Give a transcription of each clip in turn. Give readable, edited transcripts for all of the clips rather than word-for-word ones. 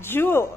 Ju.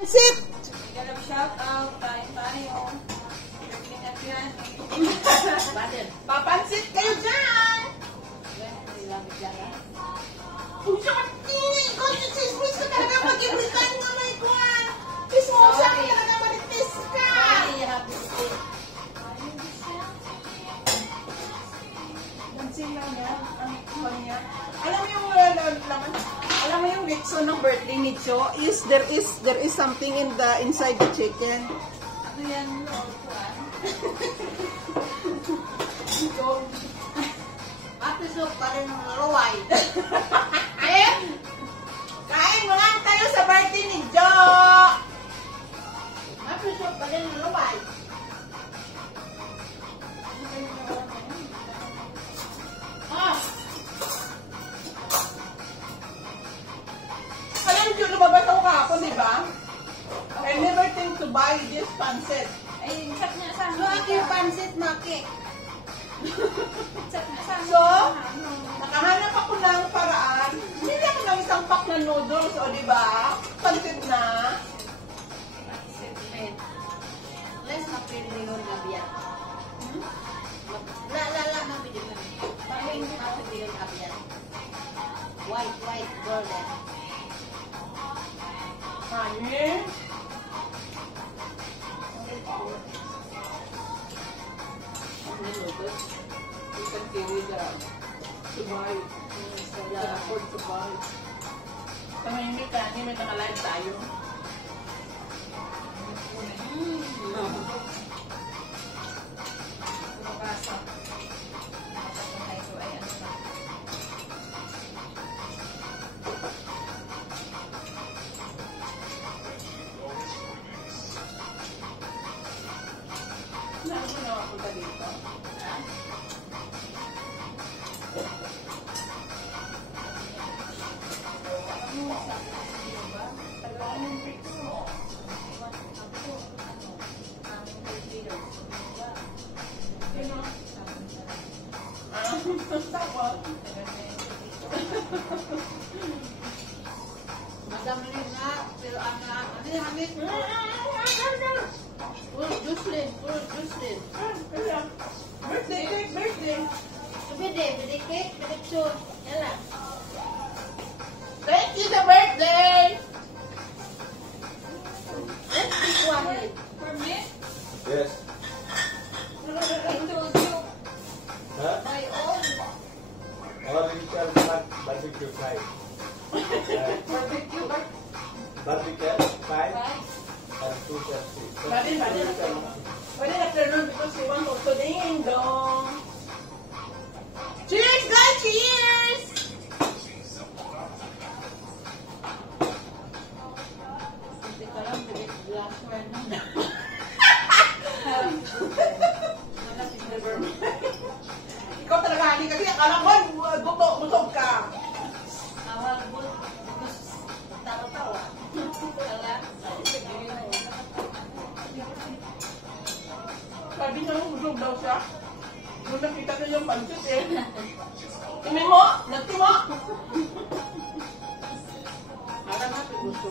Sit! Shout out tayo. Papansit kayo dyan! Kung siya ikaw yung chismis ka talaga mag-ibrikan mo na ikuan! Chismosa ka talaga maritis ka! Dancing lang yan, ang kanya. Alam mo yung laman? Alam mo yung reaction ng birthday ni Jo is there is something in the inside the chicken. Ano yan? Mapisok pa rin ng luway. Kain mo lang tayo sa birthday ni Jo! Mapisok pa rin ng luway. Alam nyo, lumabas ako kahapon, di ba? I never think to buy this pancit. Ay, chat niya sa So, ako yung pansit, Maki. Chat niya sa So, nakahanap ako ng paraan. Hindi ako ng isang pack na noodles, o di ba? Pancit na. Let's mapili yun na biyak. La, mapili yun. Mapili yun na biyak. White, golden. Honey. You can carry the subay. You can afford subay. Tamahimik ka, hindi may naka-live tayo. Mabasa. Mapatungay ko ay ano na. Saan mo nakapunta dito? Ha? Madami rin nga, pero ano yung hamit? Puro juice rin. Birthday cake, birthday. Pwede cake, pwede chur. Yan lang. Thank you the birthday! Let's be quiet. For me, Yes. I told you, Huh? my own. Barbecue fry. Barbecue, but Barbecue fry right? and 2 Pepsi. Pwede afternoon because we want also ding dong. Cheers guys! Cheers! Hindi ka lang, pwede glassware na. Ikaw talaga, hindi kasi akala ko, busog ka. Awal mo, tawa-tawa. Kala, Sabi niya, busog daw siya. Nung nakita ko yung pancit eh. Timi mo! Nagtimo! alam na gusto.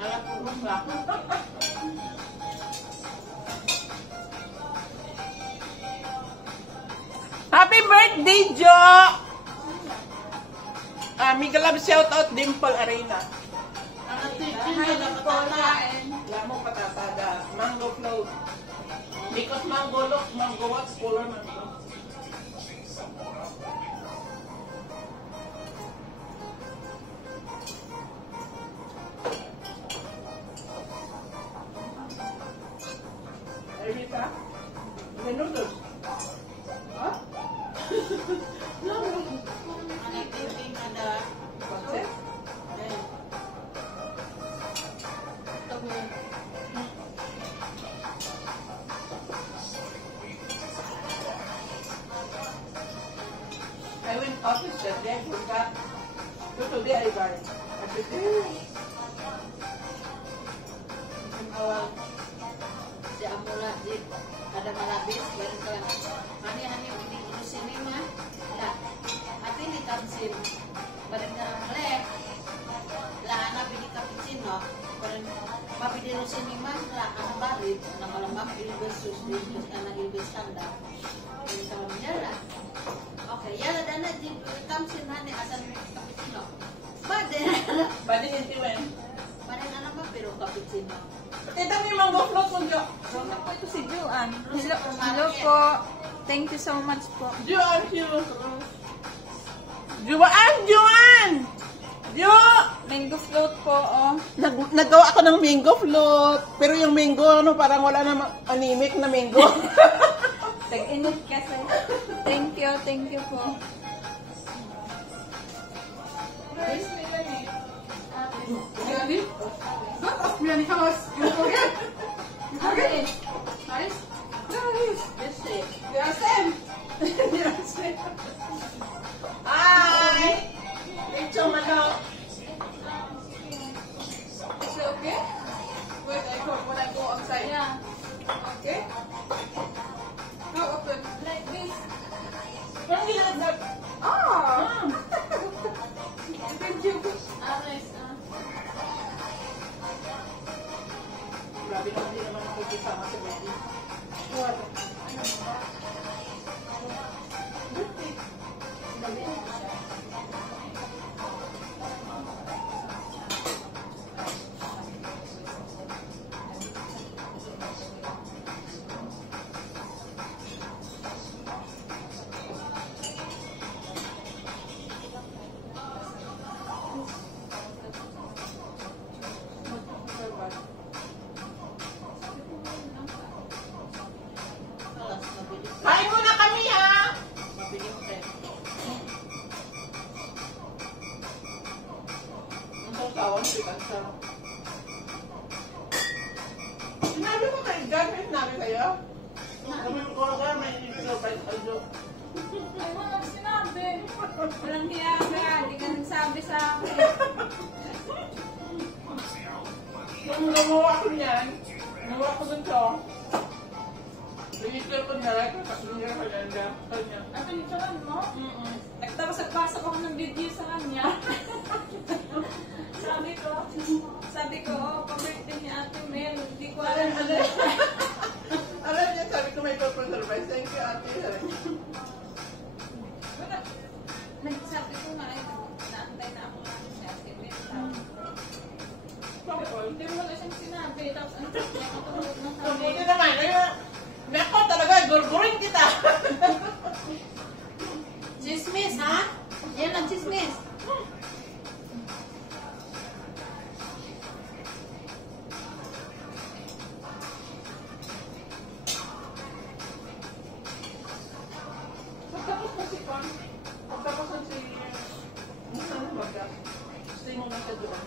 Alam ko ba? Happy birthday, Jo! Mega love shout out Dimple Arena. Ang titin na nakatalain. Lamang patatada, mango float. Because mango look, mango what? Color mango. Erika? The noodles. Huh? No, no. Ang titin na Pancit? Eh, yesterday, forgot. So today I buy. I said, Si Amula, ada malabis, baru ka, hani ubi sinima, la, ati di tamsin, baru ka malek, la anak bini cappuccino, baru mabidi no sinima, la anak barit, na malambak ilbesus, anak ilbes tanda, ini sama menyala. Oke, ya dana di tamsin hani asan cappuccino, Badi hindi wen. badan anak mah pero cappuccino. Kita may mango float mo dyan. Ano po ito si Juan? Hello po. Thank you so much po. Juan, Juan! Ju! Mango float po, oh. Nagawa ako ng mango float. Pero yung mango, parang wala na anemic na mango. Tag-init kasi. Thank you po. Guys, may lamig. Ready? Not ask me any house. You forget? You forget? Nice? Nice. Yes, eh. They are same. They are same. Hi! Ito manok. Is it okay? Wait, when I go outside. Yeah. Okay? How open? Like this. Don't you like that? Ah! Thank you. Ares, Grabe na hindi naman ako kasama sa baby. What? Kain muna kami ha! Ang tawag si Kansa. Sinabi ko kay God, may sinabi kayo? Sabi ko nga, may i-provide kayo. Ay, wala sinabi. Walang hiya ka. Hindi ka nagsabi sa akin. Nung gumawa ko niyan, gumawa ko dun to. Register ko niya, kasi niya kanya. At yung charan mo? Tapos nagpasok ako ng video sa kanya. sabi ko, pa-birthday ni Ate Mel. Hindi ko alam. Alam niya, sabi ko may purple surprise. Thank you, ate. Nagsabi ko na, naantay na ako lang si Ate Mel. Hindi mo wala siyang sinabi. Tapos ang trip niya, katulog ng kami. Mabuti naman. Nako talaga, gurgurin kita. Chismis, ha? Yan ang chismis. Pagtapos na si Juan, pagtapos na si... Ano ba ka? Stay mo na siya doon.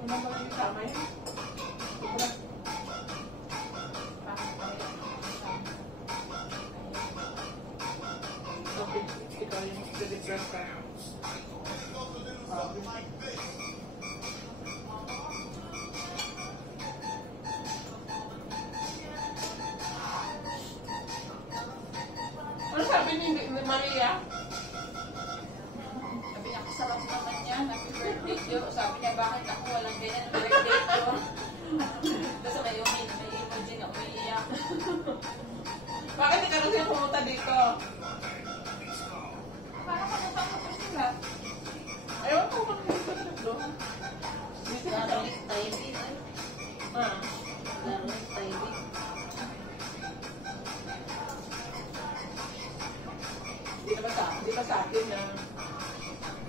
Ano ba yung tama yun? Okay, ikaw yung deliver ka. Ano sabi ni Maria? Sabi niya, sarap naman niya. Happy birthday, Jo. Sabi niya, bakit ako walang ganyan birthday ko? Tapos may emoji na umiiyak. Bakit di ka kasi pumunta dito? Parang kamusta ko pa sila. Ayaw ko kung dito sa tatlo. Dito ka sa... Larulit tayo din, eh. Ah. Larulit tayo din. Di ba sa akin na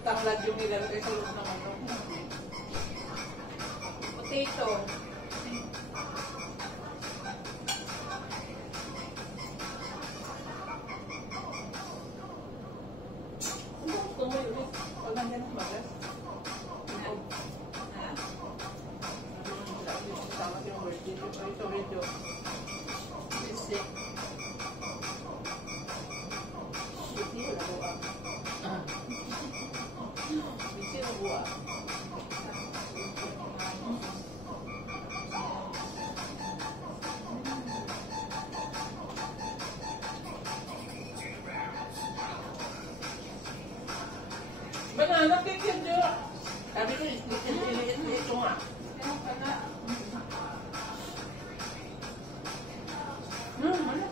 tanglad yung nilalagay sa loob ng ano? Potato. Tumoy ulit. Pag nandiyan ang bagas. Ha? Kasama yung birthday. Ito video. kasi. Hindi wala buwak. Hindi wala buwak. Banana cake yun, Jo. Sabi ko, ito nga. Kaya pala, Ano?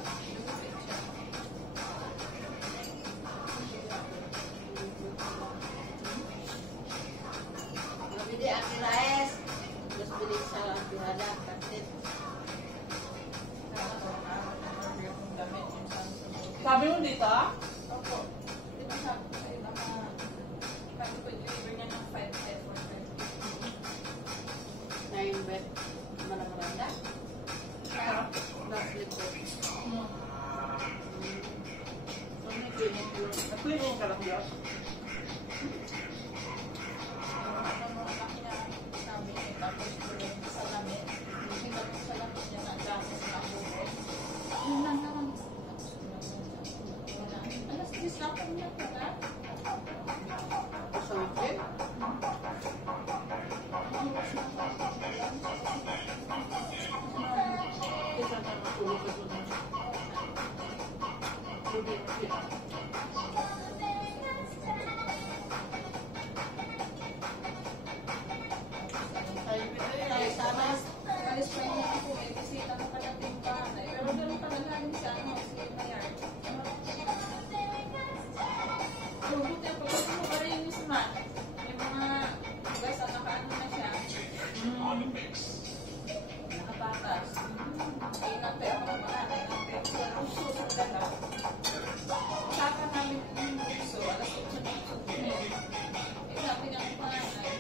Mabili ang rice. Terus beli sa Juhada kantin. Sabi mo dito? opo. Di ba sabi ko sa iba ka, sabi ko, deliver niya ng 5 pesos. 9 bet. Marang-maranda. Last liquid. Nag-cleaning ka lang, Diyos. Sabi niya, tapos sa lamin. Kasi tapos sa lamin niya na gasa sa kabuo. Yun lang naman. Alas 10 lang kami na pala. Sa weekend. Isa ka matulog ito na. Ay, sana. Alis pa niya ako eh, kasi nakakadating pa. Pero doon talaga rin sa ano, si Mayar. Pero buti ako, kasi mo ba rin yung misma? Yung mga basta nakaano na siya. Nakabatas. Ay, napero ko na. Ay, napero ko. Ang suso ka lang. Usapan namin yung gusto. Alas 8 na yung eh, sabi niya ang panganay.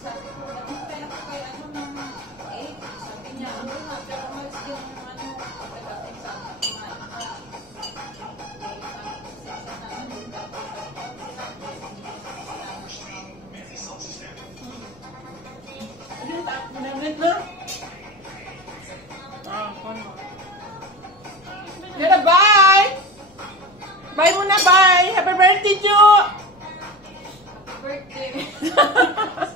Sabi ko, nagpapela ko kay ano ng 8. Sabi niya, ano nga, pero malis din yung ano, pagkadating sa akin kumain ka. Ayun, minamit na. Yara, bye! Bye muna, bye! Happy birthday, Jo! Birthday.